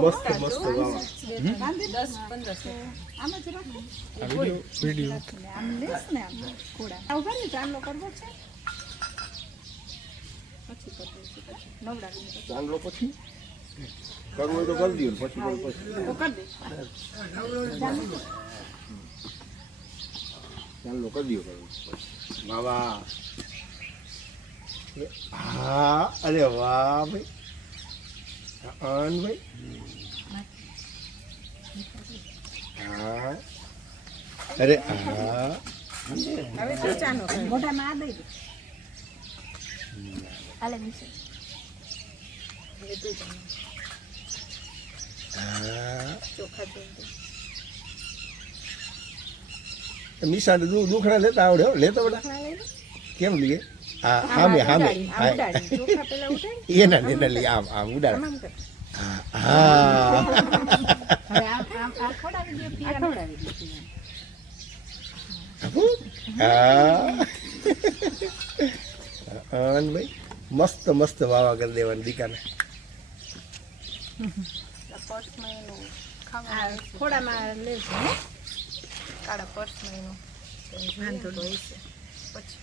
મસ્ત મસ્ત વાવા 10-15 આમ જ રાખો આ વિડિયો આમ લેસ ને આમ ઘોડા આવું કરી ચાંદલો કરવો છે પછી કરવું છે નવડાવી ચાંદલો પછી કરવું હોય તો કરી દો પછી તો કરી દે ચાંદલો કરી દો વાવા હા અરે વાહ ભાઈ અન ભાઈ હા અરે હા હવે તો ચાનો મોઢામાં આ દઈ દે આલે નીચે એ દઈ દે હા ચોખા દઈ દે નિશાન દુખણા લેતા આવડે હો લેતો બધા લઈ લે કેમ લઈએ હા હામે હામે ચોખા પેલા ઉઠાડી એના લઈ આમ ઉડાડ આમ કર હા હવે આમ ખોડાવી દે પિયા ખોડાવી દે હા ભાઈ મસ્ત મસ્ત વાવા કરી દેવાની દીકાને પર્સમાં એનું ખોડામાં લેજો ને કાળા પર્સમાં એનું વાંધો હોય છે પછી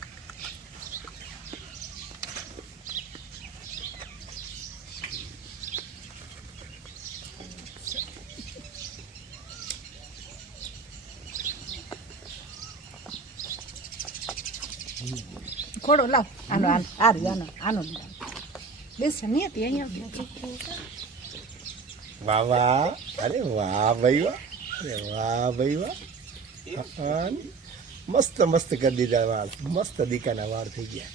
ખોડો લાવ આનો આનો બેસ નહીં હતી અહીંયા વાહ વાહ અરે વાહ ભાઈ વાહ અરે વાહ ભાઈ વાહ મસ્ત મસ્ત કરી દીધા વાળ મસ્ત દીકાના વાળ થઈ ગયા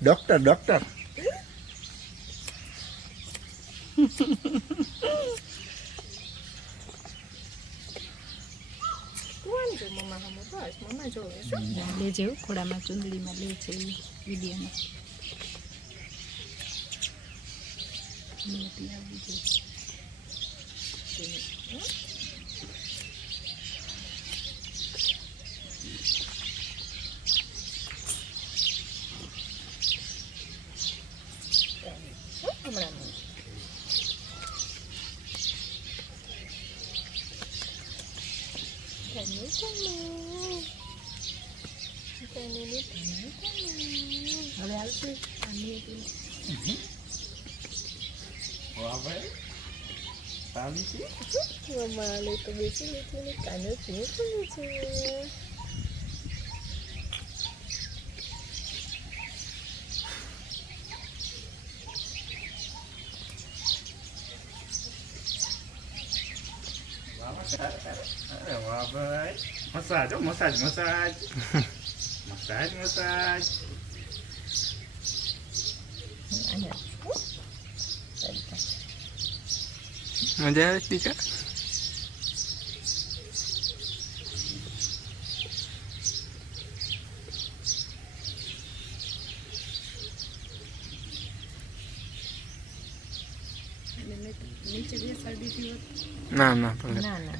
ડોક્ટર લે જેવું ખોડામાં ચુંદડીમાં લે છે વિડીયોમાં હવે આવશે મમ્મા તો બેસી લીધી કાનો શું છે અરે વાહ ભાઈ massage massage massage massage massage મજા આવે દીકા નીચે બેસાડી દીધી ના ના ભલે ના ના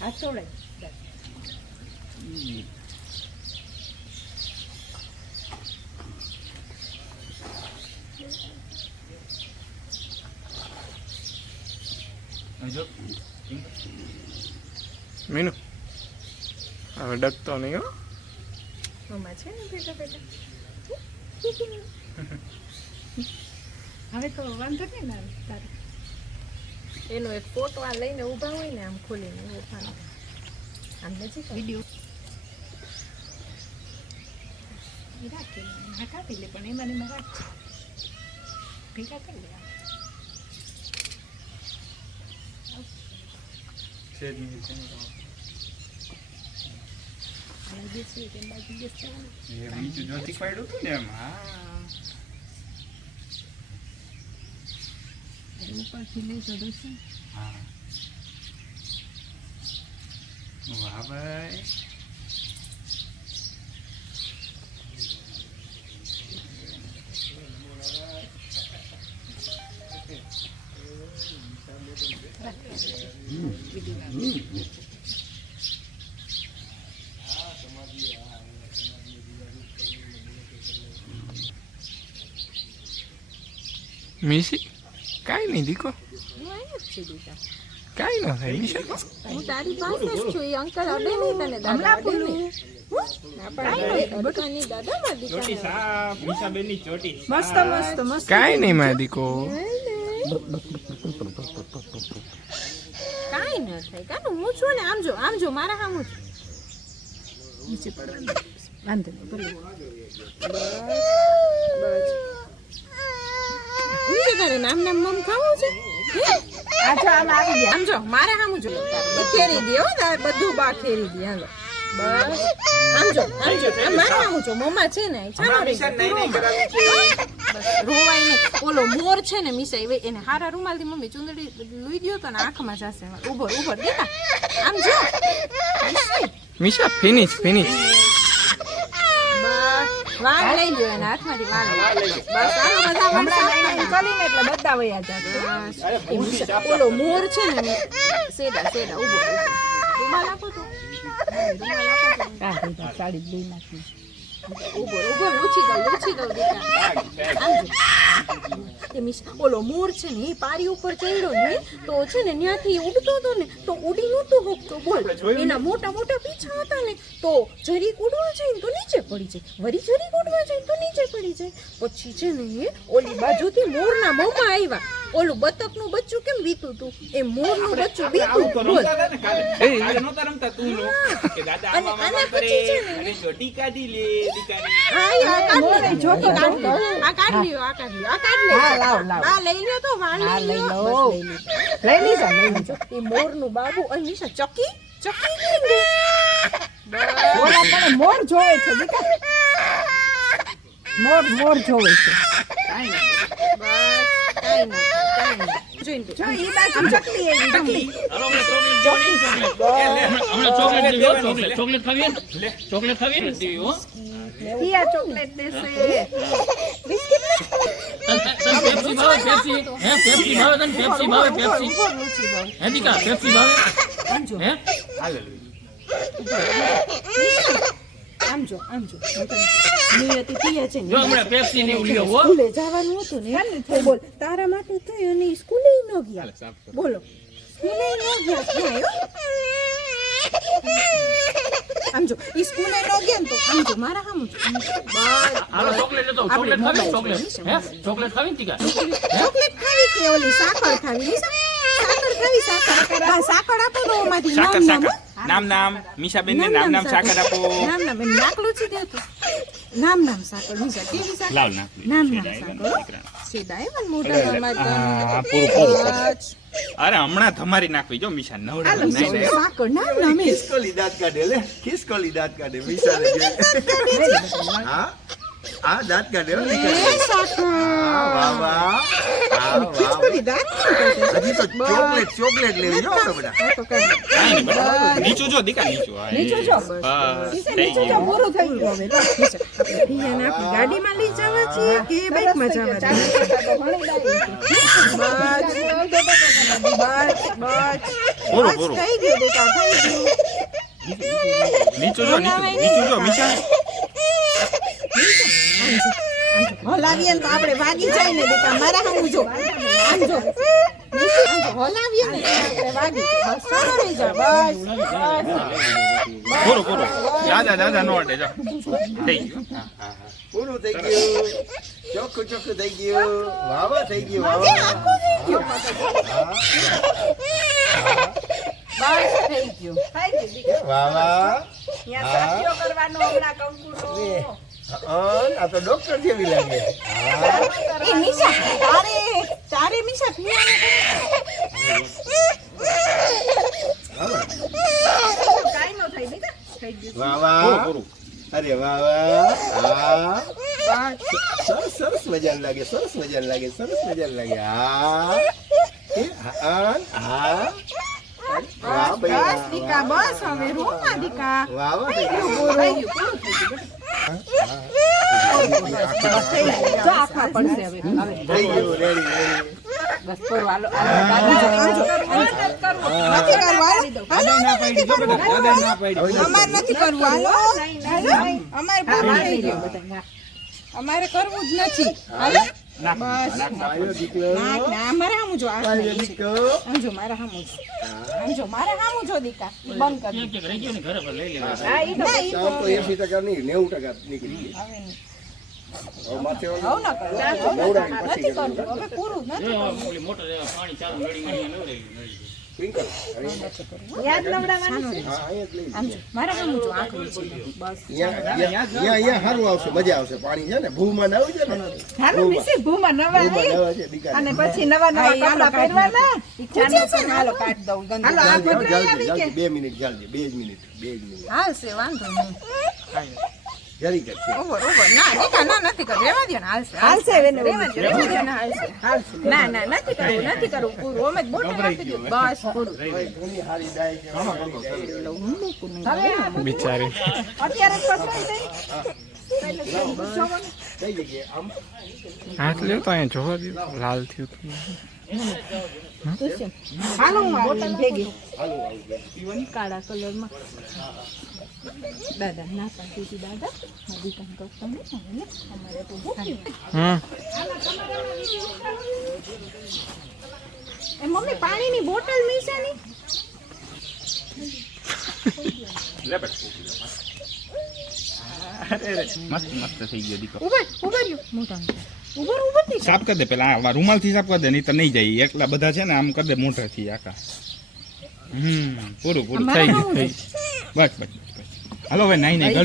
આ તોડાય મીનુ હવે ડકતો નહીં હો મમ્મા છે ને બેટા બેટા હવે તો વાંધો નહીં ને તારે એનો એક ફોટો આ લઈને ઊભા હોય ને આમ ખોલીને ઊભા આમ નજીક વિડીયો રાખી હા કાપી લે પણ એમાં એમાં રાખજે ભેગા કરી લે બીજું જોતી પાડ્યું હતું ને એમ હા ઉપરથી લેજો દોસ્ત હા વાહ ભાઈ મીસી કાંઈ નહીં દીકો, હું અહીંયા જ છું દીકા. કાંઈ ન થાય મીશા. હું તારી પાસે જ છું. એ અંકલ અડે નહીં તને, દાદા અડે નહીં. બટકાની દાદામાં દીકા. મસ્ત મસ્ત મસ્ત. કાંઈ નહીં મારા દીકો. કાંઈ ન થાય કાનું, હું છું ને. આમ જો મારા સામું છું. નીચે પડવાનું વાંધો નહીં ભલે. બસ નીચે તારે નામ મમ ખાવું છે. આ જો આમ આવી ગયા. આમ જો મારા સામું જો. ખેરી દે હો, તારે બધું બા ખેરી દે. હાલો બસ આમ જો આમ મારા સામું જો. મમ્મા છે ને ચાલો રે. બસ રોવાય નહીં. ઓલો મોર છે ને મીસા, એને હારા રૂમાલથી મમ્મી ચુંદડી લઈ દ્યો તો ને આંખમાં જશે. ઉભર દેખા. આમ જો મીશા ફિનિશ. વાળ લઈ લ્યો એના હાથમાંથી. વાળ લઈ લો. બસ આનો બધા વાળ સાફ કરી નાખો. કરીને એટલે બધા વયા જાય. એ મીસા, ઓલો મોર છે ને સેડા ઉભો. રૂમાલ આપો તો. રૂમાલ આપો તો. આ દીધા સાડી લઈ નાખી. ઉભો લૂછી દઉં દીકરા. આમ જો. એ મીસા, ઓલો મોર છે ને એ પારી ઉપર ચડ્યો ને તો છે ને ત્યાંથી ઉડતો હતો ને તો ઉડી નહોતો હોકતો. બોલ, એના મોટા પીછા હતા ને તો જરીક ઉડવા જાય ને તો નીચે પડી જાય, વળી જરીક ઉડવા જાય તો નીચે પડી જાય. પછી છે ને એ ઓલી બાજુથી મોરના મોંમાં આવ્યા. ઓલું બતકનું બચ્ચું કેમ વીતું તું, એ મોરનું બચ્ચું વીતું. બોલ. અને આના પછી છે ને આ કાઢ લ્યો. આ લઈ લ્યો તો વાળ લઈ લો. લઈ લીધો. એ મોરનું બાબુ અનિશા ચકી કેંગે. ઓલા તને મોર જોવે છે દીકા. મોર જોવે છે. કાઈ ના જોઈન તો. જો ઈ બાજુ ચકલી એવી. ચોકલેટ ખાવી ને દેવી હો. ઈ આ ચોકલેટ દેશે. બિસ્કિટ પેપ્સી ભાવે પેપ્સી. હે પેપ્સી ભાવે તને પેપ્સી ભાવે પેપ્સી. હે દીકા પેપ્સી ભાવે. હે આમ જો નિયતિ પીએ છે ને. જો હમણાં પેપ્સી ને ઉલ્યો હો. સ્કૂલે જવાનું હતું ને તો બોલ તારા માટે થઈ અને સ્કૂલે ન ગયા. બોલો સ્કૂલે ન ગયા. ક્યાં આમ જો ઈ સ્કૂલે ન ગયા ને તો આમ જો મારા સામું હાલો ચોકલેટ લેતો. ચોકલેટ ખાવી ચોકલેટ. હે ચોકલેટ ખાવી ને દીકા. ચોકલેટ ખાવી કે ઓલી સાકર ખાવી. સાકર આપો તો ઓમાંથી નામ મીશાબેન ને નામ સાકર આપો. નામ નાકલું છે દે તો. નામ સાકર મીશા કેવી સાકર. લાવ ના નામ સાકર સીધા એ પણ મોઢા માં પૂરું. અરે હમણાં તમારી નાખવી જો મીશા નવડા નહીં. સાકર નામ ખિસકોલી દાંત કાઢે લે, ખિસકોલી દાંત કાઢે મીશાને હા દાંત કાઢે હો દીકરા. સાકર વાહ ખિચકોલી દાંત હજી તો ચોકલેટ લેવી જો બેટા. નીચું જો દીકા નીચું જો. બસ નીચે જો પૂરું થઈ ગયું હવે. આપણે ગાડીમાં લઈ જવા છીએ કે બાઇકમાં જવા છે. પૂરું થઈ ગયું બેટા થઈ ગયું. નીચું જો મીશા. હલાવીએ ને તો આપણે વાગી જાય ને બેટા. મારા સામું જો. આમ જો હલાવીએ ને તો આપણે વાગી જાય. બસ સારો રહી જાય. બસ પૂરું દાદા નો અડે જા. થઈ ગયું. પૂરું થઈ ગયું. ચોખ્ખું થઈ ગયું. વાહ થઈ ગયું. આખું થઈ ગયું. બસ થઈ ગયું. વાહ ત્યાં સાફીઓ કરવાનો હમણાં કંકુનો. આ તો ડોક્ટર જેવી લાગે. એ મીશા તારે મીશા પીવાનું. કાઈ નો થઈ દીકા. થઈ ગયું. વાહ પૂરું. અરે વાહ સરસ મજાનું લાગે. વાહ બસ દીકા બસ હવે રોમાં દીકા. વાહ થઈ ગયું પૂરું થઈ ગયું. જો આખા પડશે હવે. થઈ ગયું રેડી. બસ કરો હાલો. અમારે નથી કરવું. હાલો અમારે પૂરું થઈ ગયું. અમારે કરવું જ નથી. હાલો નાખ આવ્યો દીકરો નાક ના મારે હામું જો આ આવ્યો દીકરો આમ જો મારે હામું જો આમ જો મારે હામું જો દીકા ઈ બંધ કરી ક્યાંક રહી ગયો ને ઘરે પર લઈ લેવા હા ઈ તો ઈ સાવ તો 80% નહીં 90% નીકળી ગઈ હવે નહીં. હવે માથે હવ ઓલું ન કરો નવડાવી પછી નથી કરવું. કરવું હવે પૂરું નથી ઓલી મોટર પાણી ચાલુ નળી નળી નવડાવી સ્પ્રિંકલ યાદ નવડાવવાનું છે હા અહીંયા જ લઈ આમ જો મારે હામું જો આંખ નીચે બસ અહીંયા સારું આવશે મજા આવશે પાણી છે ને ભૂમાં ના આવશે ને હાલો મિસી ભૂમાં નવા ભૂમાં આવી. નવા છે દીકરા અને પછી નવા નવા કપડા પહેરવાના. પૂછે છે ને હાલો કાઢ દઉં ગંદુ હાલો આ ભદ્રાઈ આવી કે? 2 મિનિટ જલ્દી 2 જ મિનિટ હાલશે વાંધો નહીં જરી કરશે ઓવર ના દીકા ના નથી કરવું રહેવા દો ને હાલશે હાલશે એને રહેવા દો ને હાલશે ના ના નથી કરવું પૂરું અમે બોટલ આપી દો બસ પૂરું ઘણી હારી ડાય છે બિચારી અત્યારે જ પસંદ થઈ. કઈ જગ્યાએ આમ હાથ લ્યો તો અહીંયા જોવા દીધું લાલ થયું હાલો હું આવું ભેગી. હાલું આવું કાળા કલરમાં દાદા ના પાડી દીધી દાદા મારી કામ કરતા નહીં ને અમારે તો ભૂખ્યું એ મમ્મી પાણીની બોટલ મીસાની મસ્ત મસ્ત થઈ ગયો દીકરો ઉભર રહ્યો મોટા ઉભર થી સાફ કરી દે પેલા આ રૂમાલ થી સાફ કરી દે નહીં તો નહીં જાય એકલા બધા છે ને આમ કરી દે મોઢા થી આખા પૂરું પૂરું થઈ ગયું બસ બસ બસ હાલો હવે નહીં નહીં